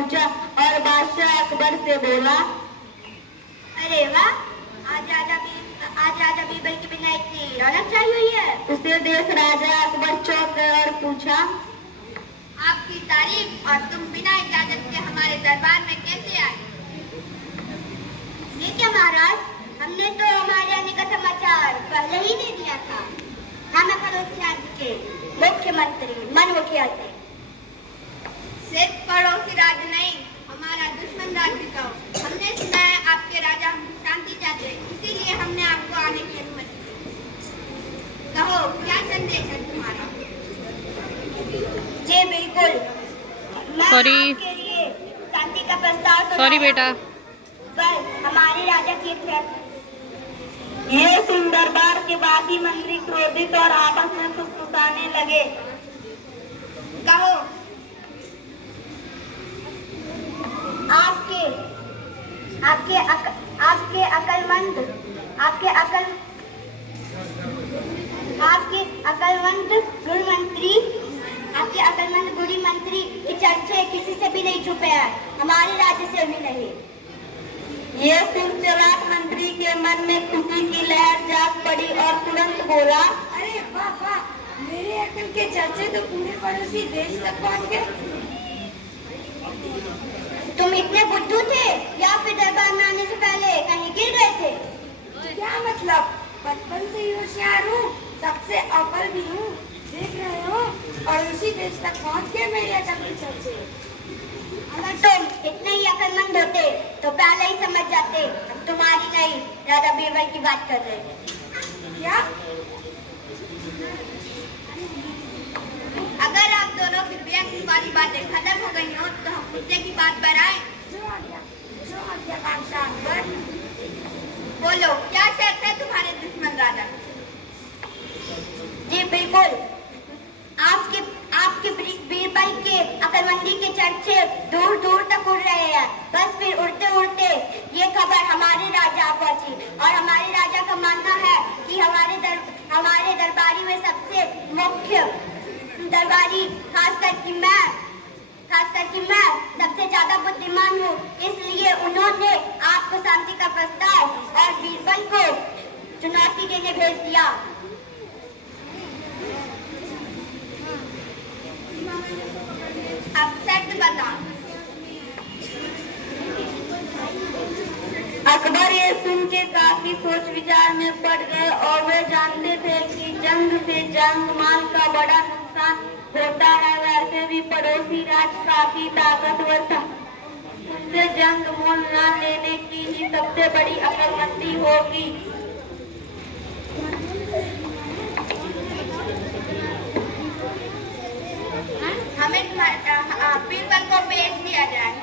पहुंचा और बादशाह अकबर से बोला, अरे वाह, आज राजा बीरबल के बिना इतनी रौनक छाई हुई है। उसे देख राजा अकबर चौंक गए और पूछा, आपकी तारीफ, और तुम बिना इजाजत के हमारे दरबार में कैसे आए? ये क्या महाराज, हमने तो हमारे आने का समाचार पहले ही दे दिया था। हम पड़ोसी राज्य के मुख्यमंत्री मनमुखिया से। सिर्फ पड़ोसी राज्य नहीं, हमारा दुश्मन राज्य का। हमने सुना है आपके राजा हमको शांति चाहते हैं, इसीलिए हमने आपको आने की अनुमति दी। कहो, क्या संदेश है तुम्हारा? जी बिल्कुल, सॉरी शांति का प्रस्ताव। सॉरी बेटा, पर हमारे राजा की ये सुन दरबार के बाकी मंत्री क्रोधित और आपस में फुसफुसाने लगे। कहो, आपके अकलमंद गुड़ी मंत्री के चर्चे किसी से भी नहीं छुपे हैं, हमारे राज्य से भी नहीं। ये सुन चालाक मंत्री के मन में खुशी की लहर जाग पड़ी और तुरंत बोला, अरे वाह वाह, मेरे अकल के चर्चे तो पूरे पड़ोसी देश तक पहुंच गए। तुम इतने बुद्धू थे या फिर दरबार में आने से पहले कहीं गिर गए थे? क्या मतलब? बचपन से ही होशियार हूँ, सबसे अव्वल भी हूँ। देख रहे हो, पड़ोसी देश तक पहुँच गए मेरे अकल के चर्चे। अगर तुम इतने ही अकलमंद होते तो पहले ही समझ जाते। हम तुम्हारी नहीं, राजा बीरबल की बात कर रहे हैं। क्या? अगर आप दोनों की बेअक्ल वाली बातें खत्म हो गई हो तो हम मुद्दे की बात पर आए। बोलो, क्या शर्त है तुम्हारे दुश्मन राजा? जी बिल्कुल, आपके बीरबल के अकलमंदी के चर्चे दूर दूर तक उड़ रहे हैं। बस फिर उड़ते उड़ते ये खबर हमारे राजा पहुंची और हमारे राजा का मानना है कि हमारे दरबारी में सबसे मुख्य दरबारी खासकर कि मैं सबसे ज्यादा बुद्धिमान हूँ। इसलिए उन्होंने आपको शांति का प्रस्ताव और बीरबल को चुनौती देने भेज दिया। अब शर्त बताओ। अकबर ये सुन के काफी सोच विचार में पड़ गए और वे जानते थे कि जंग से माल का बड़ा नुकसान होता है। वैसे भी पड़ोसी राज्य काफी ताकतवर था, उनसे जंग मोल न लेने की ही सबसे बड़ी अकलमंदी होगी। हमें बीरबल को भेज दिया जाए।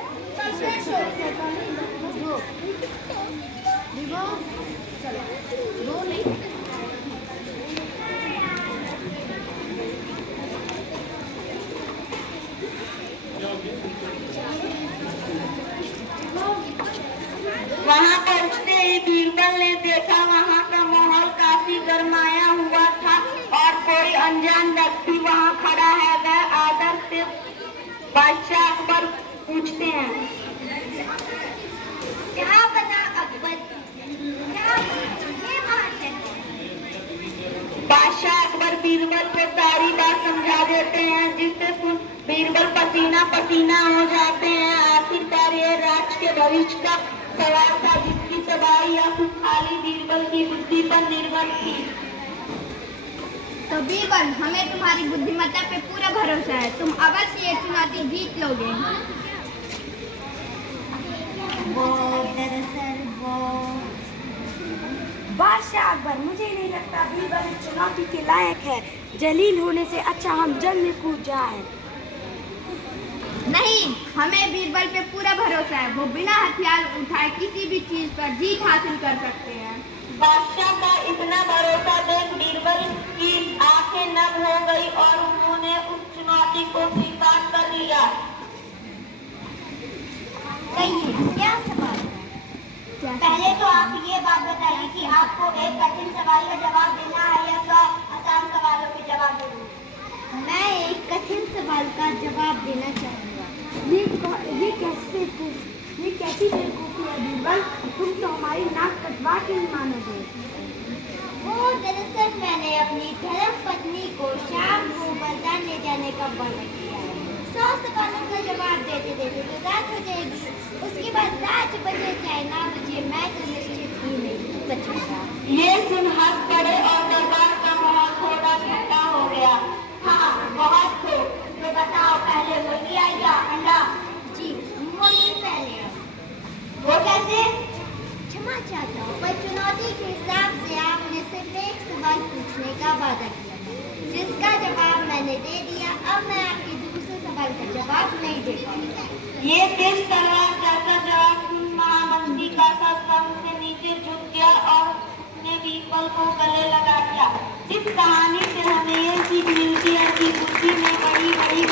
वहाँ पहुँचते ही बीरबल ने देखा वहाँ का माहौल काफी गरमाया हुआ था और कोई अनजान व्यक्ति वहाँ खड़ा है। वह आदर से बादशाह अकबर पूछते हैं, क्या बना अकबर? बादशाह अकबर बीरबल को सारी बात समझा देते हैं, जिससे बीरबल पसीना पसीना हो जाते हैं। आखिरकार ये राज्य के भविष्य का सवाल था, जिसकी तबाही या खुशहाली बीरबल की बुद्धि पर निर्भर थी। तो बीरबल, हमें तुम्हारी बुद्धिमत्ता पे पूरा भरोसा है, तुम अवश्य ये चुनौती जीत लोगे। बादशाह अकबर, मुझे नहीं लगता बीरबल इस चुनौती के लायक है। जलील होने से अच्छा हम जंग में कूद जाए। नहीं, हमें बीरबल पे पूरा भरोसा है। वो बिना हथियार उठाए किसी भी चीज पर जीत हासिल कर सकते हैं। बादशाह का इतना भरोसा देख बीरबल की आंखें नम हो गई और उन्होंने उस चुनौती को स्वीकार कर लिया। क्या सवाल? पहले तो आप ये बात बताइए कि आपको एक कठिन सवाल का जवाब देना है या 100 आसान सवालों के जवाब देना? मैं एक कठिन सवाल का जवाब देना चाहूँगा। ये कैसे बेवकूफ, ये कैसी बेवकूफ़ी है बीरबल, तुम तो हमारी नाक कटवा के ही मानोगे। वो दरअसल मैंने अपनी धर्म पत्नी को शाम को बाजार ले जाने का वादा किया है। 100 सवालों का जवाब देते देते तो रात हो जाएगी। उसके बाद 8 बजे चाहे 9 बजे मैं तो निश्चित ही नहीं बचूंगा। ये सुन हंस पड़े और दरबार का माहौल थोड़ा ठंडा हो गया। हाँ बहुत हो। तो बताओ पहले मुर्गिया या अंडा? जी मुर्गी पहले। वो कैसे? क्षमा चाहता हूँ पर चुनौती के हिसाब से आपने सिर्फ एक सवाल पूछने का वादा किया था, जिसका जवाब मैंने दे दिया। अब मैं आपके दूसरे सवाल का जवाब नहीं दे पाऊंगा। ये तेज तलवार जैसा जवाब सुन महामंत्री का सा सर से नीचे झुक गया और उसने बीरबल को गले लगा दिया। इस कहानी से हमें ये सीख मिलती है कि बुद्धि में बड़ी बड़ी